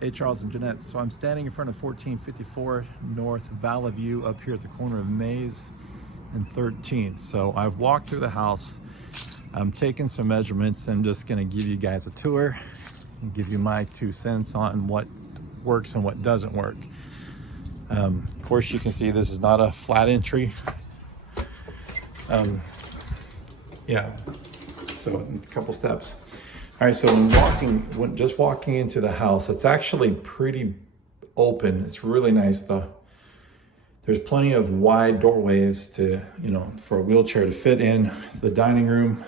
Hey Charles and Jeanette, so I'm standing in front of 1454 North Valleyview up here at the corner of Maze and 13th. So I've walked through the house, I'm taking some measurements, and I'm just gonna give you guys a tour and give you my 2 cents on what works and what doesn't work. Of course, you can see this is not a flat entry. Yeah, so a couple steps. All right, so when just walking into the house, it's actually pretty open. It's really nice though. There's plenty of wide doorways to, for a wheelchair to fit in. The dining room,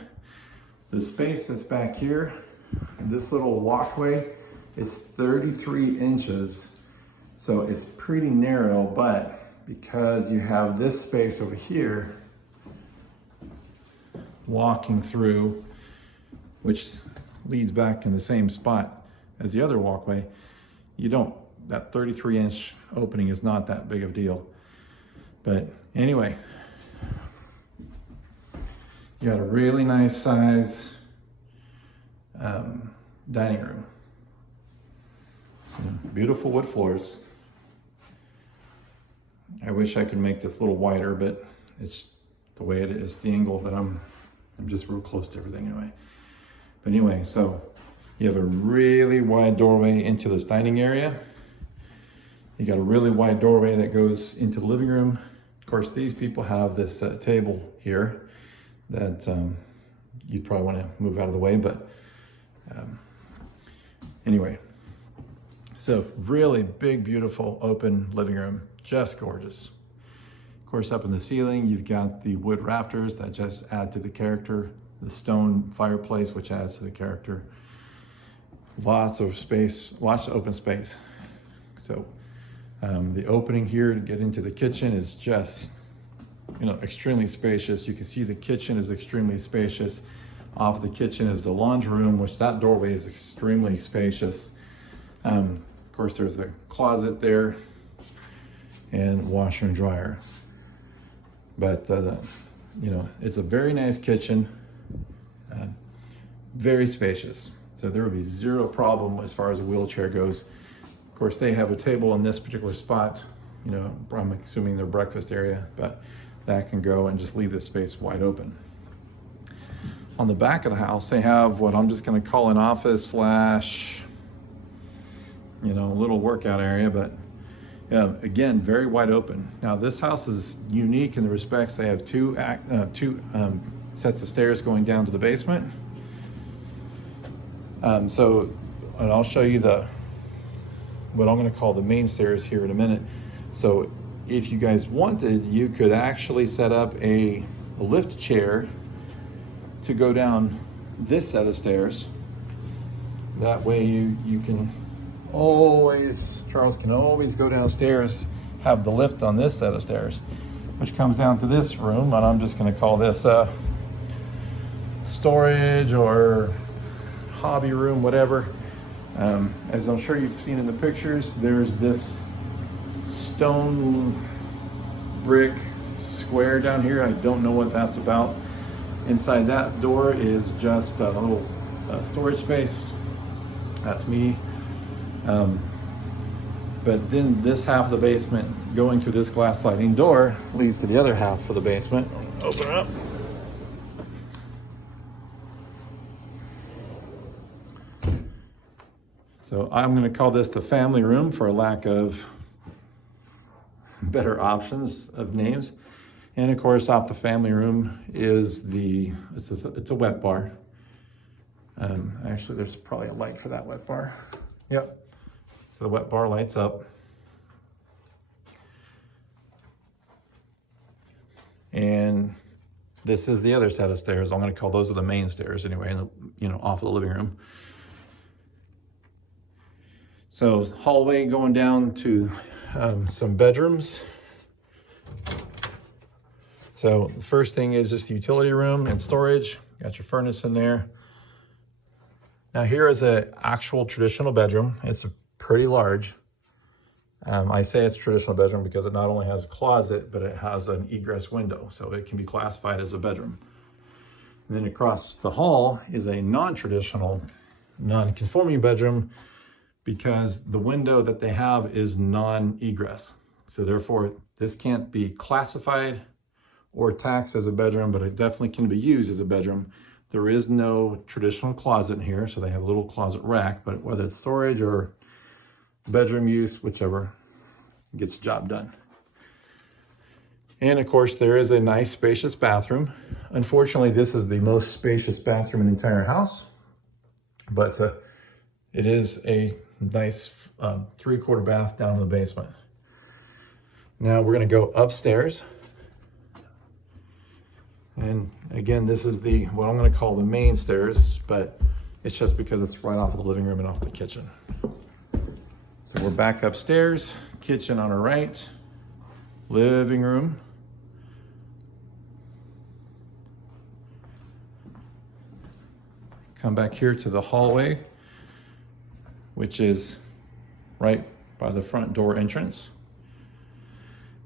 the space that's back here, this little walkway is 33 inches. So it's pretty narrow, but because you have this space over here, walking through, which leads back in the same spot as the other walkway, that 33-inch opening is not that big of a deal. But anyway, you got a really nice size dining room. Beautiful wood floors. I wish I could make this a little wider, but it's the way it is, the angle that I'm just real close to everything anyway. But anyway, so you have a really wide doorway into this dining area. You got a really wide doorway that goes into the living room. Of course, these people have this table here that you'd probably want to move out of the way, but anyway. So really big, beautiful, open living room, just gorgeous. Of course, up in the ceiling, you've got the wood rafters that just add to the character. The stone fireplace, which adds to the character. Lots of space, lots of open space. So the opening here to get into the kitchen is just, extremely spacious. You can see the kitchen is extremely spacious. Off the kitchen is the laundry room, which that doorway is extremely spacious. Of course, there's a closet there and washer and dryer. But, it's a very nice kitchen. Very spacious, so there would be zero problem as far as a wheelchair goes. Of course, they have a table in this particular spot, I'm assuming their breakfast area, but that can go and just leave this space wide open. On the back of the house, they have what I'm just going to call an office slash, little workout area, but again, very wide open. Now, this house is unique in the respects they have two sets of stairs going down to the basement. And I'll show you what I'm going to call the main stairs here in a minute. So if you guys wanted, you could actually set up a lift chair to go down this set of stairs. That way you can Charles can always go downstairs, have the lift on this set of stairs, which comes down to this room, and I'm just going to call this storage or hobby room, whatever. As I'm sure you've seen in the pictures, there's this stone brick square down here. I don't know what that's about. Inside that door is just a little storage space. That's me. But then this half of the basement going through this glass sliding door leads to the other half of the basement. Open it up. So I'm going to call this the family room for a lack of better options of names. And of course, off the family room is it's a wet bar. Actually, there's probably a light for that wet bar. Yep. So the wet bar lights up. And this is the other set of stairs. I'm going to call those the main stairs anyway, off of the living room. So hallway going down to some bedrooms. So the first thing is just the utility room and storage. Got your furnace in there. Now here is an actual traditional bedroom. It's pretty large. I say it's a traditional bedroom because it not only has a closet, but it has an egress window. So it can be classified as a bedroom. And then across the hall is a non-traditional, non-conforming bedroom because the window that they have is non-egress. So therefore, this can't be classified or taxed as a bedroom, but it definitely can be used as a bedroom. There is no traditional closet in here, so they have a little closet rack, but whether it's storage or bedroom use, whichever, gets the job done. And of course, there is a nice spacious bathroom. Unfortunately, this is the most spacious bathroom in the entire house, but it is a nice 3/4 bath down in the basement. Now we're gonna go upstairs. And again, this is what I'm gonna call the main stairs, but it's just because it's right off of the living room and off the kitchen. So we're back upstairs, kitchen on our right, living room. Come back here to the hallway, which is right by the front door entrance.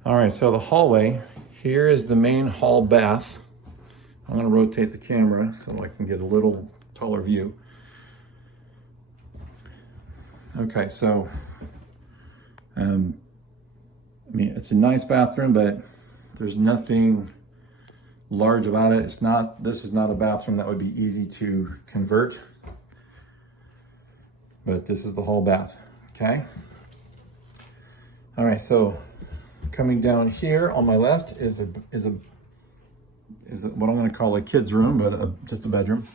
All right, so the hallway, here is the main hall bath. I'm gonna rotate the camera so I can get a little taller view. Okay, so, I mean, it's a nice bathroom, but there's nothing large about it. This is not a bathroom that would be easy to convert, but this is the hall bath, okay? All right, so coming down here on my left is what I'm gonna call a kid's room, but just a bedroom.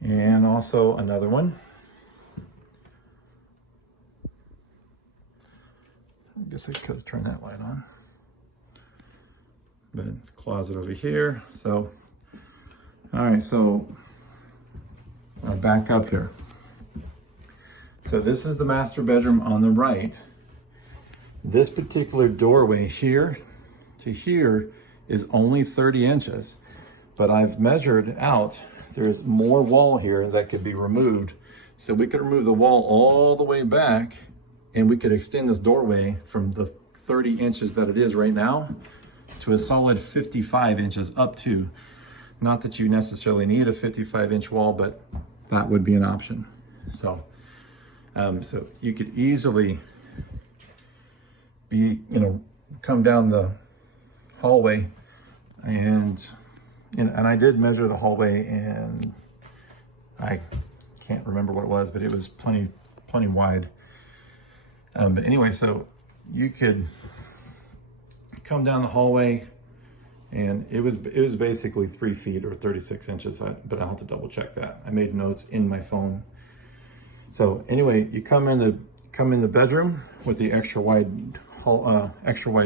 And also another one. I guess I could have turned that light on. But closet over here. So, all right, so I'll back up here. So this is the master bedroom on the right. This particular doorway here to here is only 30 inches, but I've measured out, there's more wall here that could be removed. So we could remove the wall all the way back and we could extend this doorway from the 30 inches that it is right now to a solid 55 inches up to. Not that you necessarily need a 55-inch wall, but that would be an option. So, so you could easily come down the hallway and I did measure the hallway and I can't remember what it was, but it was plenty wide. But anyway, so you could come down the hallway and it was basically 3 feet or 36 inches, but I'll have to double check that. I made notes in my phone. So anyway, you come in the bedroom with the extra wide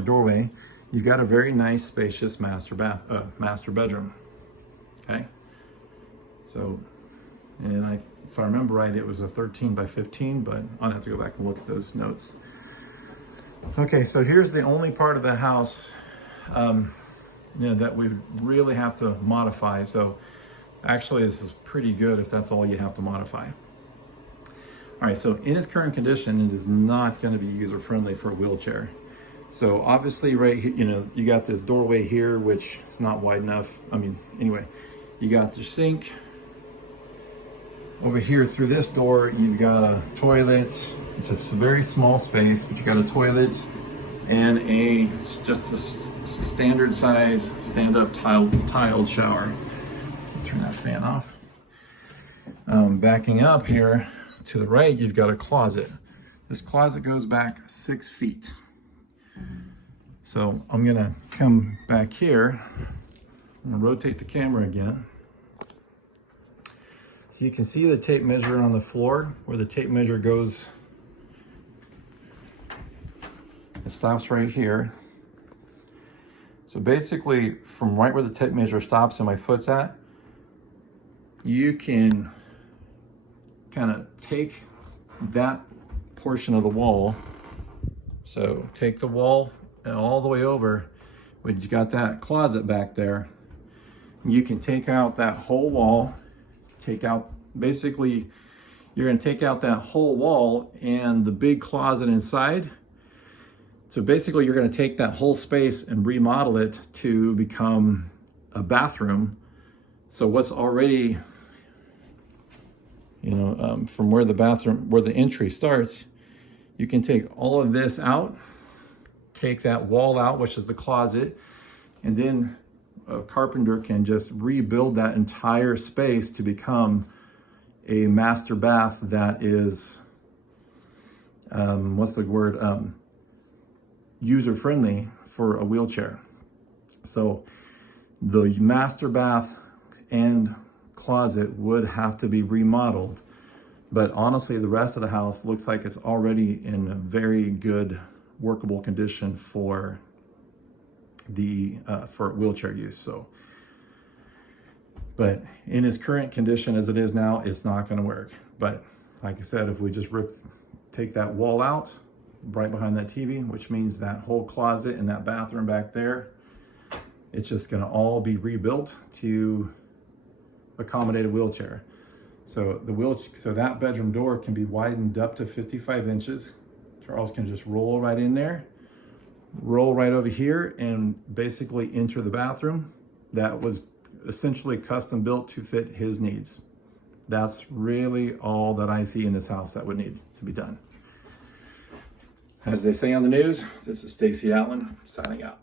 doorway. You got a very nice, spacious master bedroom. Okay. So, and if I remember right, it was a 13 by 15, but I'll have to go back and look at those notes. Okay, so here's the only part of the house that we really have to modify. So actually this is pretty good if that's all you have to modify. All right, so in its current condition, it is not going to be user-friendly for a wheelchair. So obviously right here, you got this doorway here, which is not wide enough. I mean, anyway, you got the sink. Over here through this door, you've got a toilet. It's a very small space, but you got a toilet and just a standard size stand-up tiled shower. Turn that fan off. Backing up here to the right, you've got a closet. This closet goes back 6 feet. So I'm gonna come back here. I'm gonna rotate the camera again. So you can see the tape measure on the floor where the tape measure goes. It stops right here. So basically from right where the tape measure stops and my foot's at, you can kind of take that portion of the wall. So take the wall all the way over, when you got that closet back there, you can take out that whole wall, basically you're gonna take out that whole wall and the big closet inside. So basically you're gonna take that whole space and remodel it to become a bathroom. So what's already you know, from where the entry starts, you can take all of this out, take that wall out, which is the closet, and then a carpenter can just rebuild that entire space to become a master bath that is, user-friendly for a wheelchair. So the master bath and closet would have to be remodeled, but honestly, the rest of the house looks like it's already in a very good, workable condition for wheelchair use. So, but in its current condition as it is now, it's not going to work. But like I said, if we just take that wall out right behind that TV, which means that whole closet and that bathroom back there, it's just going to all be rebuilt to accommodate a wheelchair. So so that bedroom door can be widened up to 55 inches. Charles can just roll right in there, roll right over here, and basically enter the bathroom that was essentially custom built to fit his needs. That's really all that I see in this house that would need to be done. As they say on the news, this is Stacy Allen signing out.